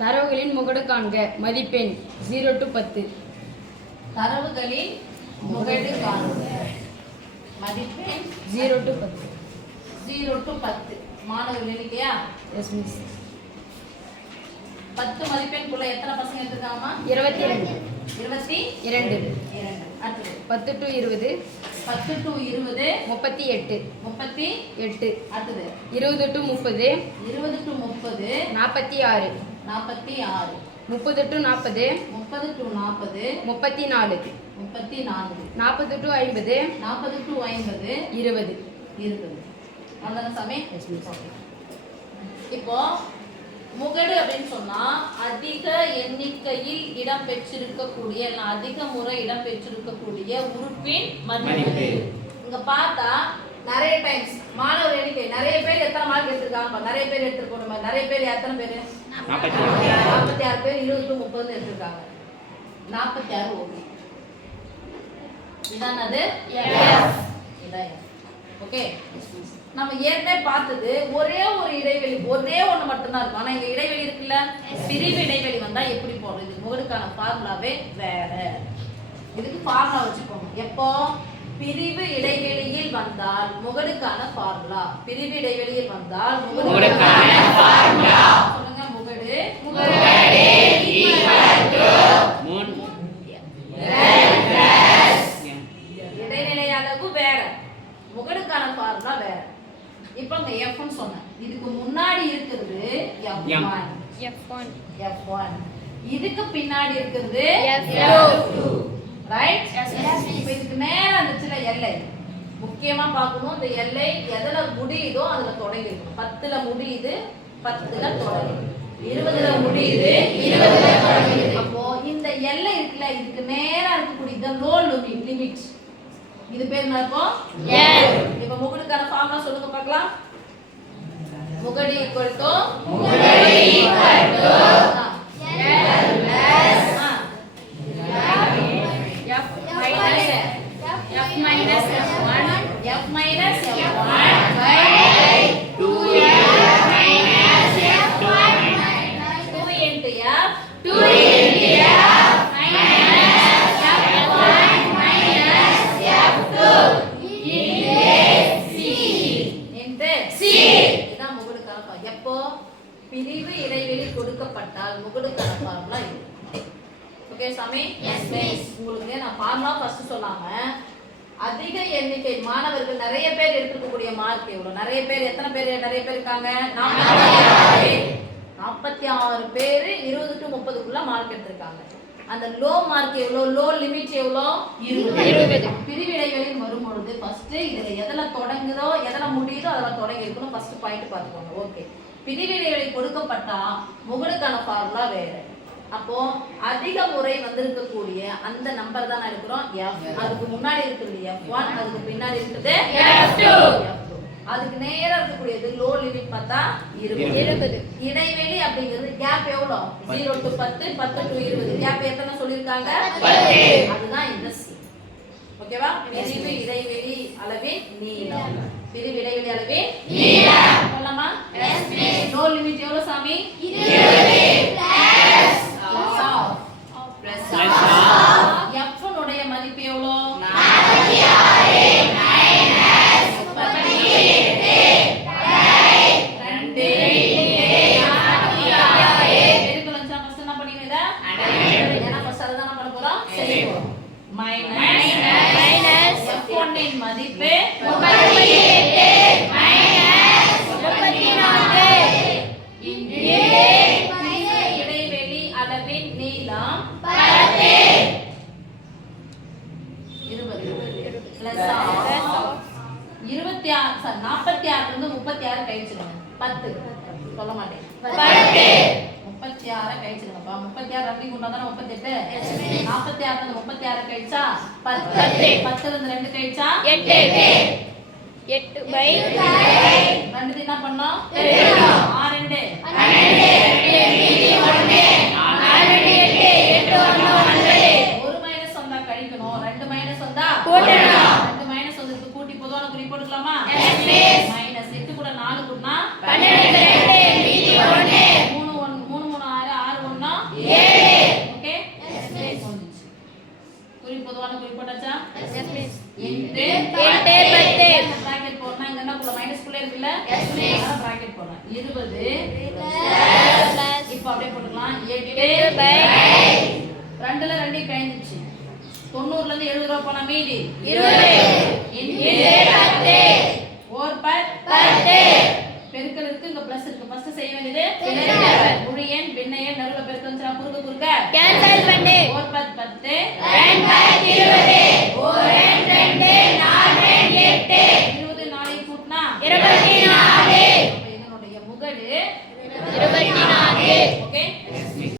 தரவுகளின் முகடு காண்க. மதிப்பெண் ஜீரோ டு பத்து. தரவுகளின் முகடு காண்க. மதிப்பெண் ஜீரோ டு பத்து. ஜீரோ டு பத்து. மாணவர்கள் இல்லையா எஸ் மிஸ் பத்து மதிப்பெண்குள்ள எத்தனை பசங்க எடுத்துருக்காங்கம்மா இருபத்தி ரெண்டு இருபத்தி இரண்டு. இரண்டு. அடுத்தது. பத்து டு இருபது. பத்து டு இருபது. முப்பத்தி எட்டு. முப்பத்தி எட்டு. அடுத்தது. இருபது டு முப்பது. இருபது டு முப்பது. நாற்பத்தி ஆறு. நாற்பத்தி ஆறு. முப்பது டு நாற்பது. முப்பது டு நாற்பது. முப்பத்தி நாலு. முப்பத்தி நான்கு. நாற்பது டு ஐம்பது. நாற்பது டு ஐம்பது. இருபது. இருபது. அவ்வளோதானே சாமி. இப்போ முகடு அப்படின்னு சொன்னா அதிக எண்ணிக்கையில் இடம் பெற்றிருக்கக்கூடிய அதிக முறை இடம் பெற்றிருக்கக்கூடிய உறுப்பின் மதிப்பு. இங்க பார்த்தா நிறைய டைம்ஸ் மாணவர் எண்ணிக்கை. நிறைய பேர் எத்தனை மார்க் எடுத்திருக்காங்க. நிறைய பேர் எடுத்திருக்கோம் நிறைய பேர் எத்தனை பேர்? நாற்பத்தி ஆறு. நாற்பத்தி ஆறு பேர் இருபது to முப்பது எடுத்திருக்காங்க. நாற்பத்தி ஆறு ஓகே இதான் அது இதான் ஓகே நம்ம ஏற்கனவே பார்த்தது ஒரே ஒரு இடைவெளி ஒரே ஒண்ணு மட்டும்தான் இருக்கும். ஆனா இங்க இடைவெளி இருக்குல்ல? பிரிவு இடைவெளி வந்தா எப்படி போடுறது இது முகடுக்கான ஃபார்முலாவே வேற. இதுக்கு ஃபார்முலா வச்சுக்கோங்க. எப்போ? பிரிவு இடைவெளியில் வந்தால் முகடுக்கான ஃபார்முலா பிரிவு இடைவெளியில் வந்தால் முகடுக்கான ஃபார்முலா அளவு வேற. முகடுக்கான ஃபார்முலா வேற. இப்போ அங்க எஃப்னு சொன்னேன். இதுக்கு முன்னாடி இருக்கிறது F. One F one F one இதுக்கு பின்னாடி இருக்கிறது F2. ரைட் இப்போ இதுக்கு நேரா இருந்துச்சுல எல்லை முக்கியமா பார்க்கணும் இந்த எல்லை எதுல முடியுதோ அதுல தொடங்கி பத்துல முடியுது பத்துல தொடங்குது இருபதுல முடியுது இருபதுல தொடங்குது அப்போ இந்த எல்லை இருக்குல்ல இதுக்கு நேரா இருக்கக்கூடிய இந்த லோ லிமிட் லிமிட் இது பேர் என்ன இருக்கும் இப்ப முகடுக்கான ஃபார்முலா சொல்லுங்க பார்க்கலாம். முகடு ஈக்குவல் டு முகடு equal to F minus F minus F one F minus F1 by two 2 எப்போ? பிரிவு இடைவெளி கொடுக்கப்பட்டால் முகடுக்கான ஃபார்முலா இது ஓகே சாமி உங்களுக்கு நான் ஃபார்முலா ஃபர்ஸ்ட் சொல்லாம அதிக எண்ணிக்கை மாணவர்கள் நிறைய பேர் எடுத்துக்கக்கூடிய மார்க் எவ்வளவு? நிறைய பேர் எத்தனை பேர் நிறைய பேர் இருக்காங்க? நாற்பத்தி ஆறு. பேர் இருபது டு முப்பதுக்குள்ள மார்க் எடுத்திருக்காங்க. அந்த லோ மார்க் எவ்வளோ லோ லிமிட் எவ்வளோ இருபது. பிரிவு இடைவெளி வரும்பொழுது ஃபர்ஸ்ட் இதுல எதுல தொடங்குதோ எதுல முடியுதோ அதுல தொடங்கி இருக்கணும் ஃபர்ஸ்ட் பாயிண்ட் பார்த்துக்கோங்க. ஓகே பிரிவு இடைவெளி கொடுக்கப்பட்டா முகடுக்கான ஃபார்முலா வேற. அப்போ அதிக முறை வந்திருக்கக்கூடிய அந்த நம்பர் தான் எஃப் அதுக்கு முன்னாடி இருக்கிறது எஃப் ஒன் அதுக்கு பின்னாடி இருக்கிறது F2. அதுக்கு நேரா இருக்கக்கூடியது லோ லிமிட் பார்த்தா இருபது. இடைவெளி அப்படிங்கிறது கேப் எவ்வளோ? ஜீரோ டு பத்து பத்து டு இருபது. கேப் எத்தனை சொல்லியிருக்காங்க. அதுதான் இந்த ஓகேவா? பிரிவு இடைவெளி அளவின் நீளம். பிரிவு இடைவெளி அளவின் நீளம். சொல்லலாமா? லோ லிமிட் எவ்வளவு சாமி? Plus half. எஃப் உடைய மதிப்பு எவ்வளோ? ரெண்டு. பெருக்கல் வச்சா first என்ன பண்ணிக்கணும் இதை? ஏன்னா first அதுதான் பண்ண போறோம். சரி. Minus. F1 இன் மதிப்பு into இடைவெளி அளவின் நீளம் இருபது இருபத்தி ஆறு சார் நாற்பத்தி ஆறுல இருந்து முப்பத்தி ஆறு கழிச்சிருங்க பத்து சொல்ல மாட்டேன் முப்பத்தி ஆறு கழிச்சிருங்கப்பா. முப்பத்தி ஆறு அப்படி கொண்டா தானே முப்பத்தி எட்டு நாற்பத்தி இருந்து முப்பத்தி ஆறு கழிச்சா பத்து. பத்துல இருந்து ரெண்டு கழிச்சா எட்டு. எட்டு. பை ரெண்டு. என்ன பண்ணோம்? குறி பொதுவான குறி போட்டாச்சா? எட்டு எட்டு பத்து பிராக்கெட் போடணும். இங்க என்ன குள்ள மைனஸ் குள்ள இருபது. இப்போ அப்படியே போட்டுக்கலாம். எட்டு. ரெண்டுல ரெண்டு கழிஞ்சிச்சு தொண்ணூறுல இருந்து போனா மீதி. இருபது. ஒரு பத்து. பெருக்கல் இருக்கு. இங்க பிளஸ் செய்ய வேண்டியது முழு எண் நடுவில் எண் நடுவுல குறுக்க குறுக்க கேன்சல் பண்ணு. ஒரு பத்து. and back to your head.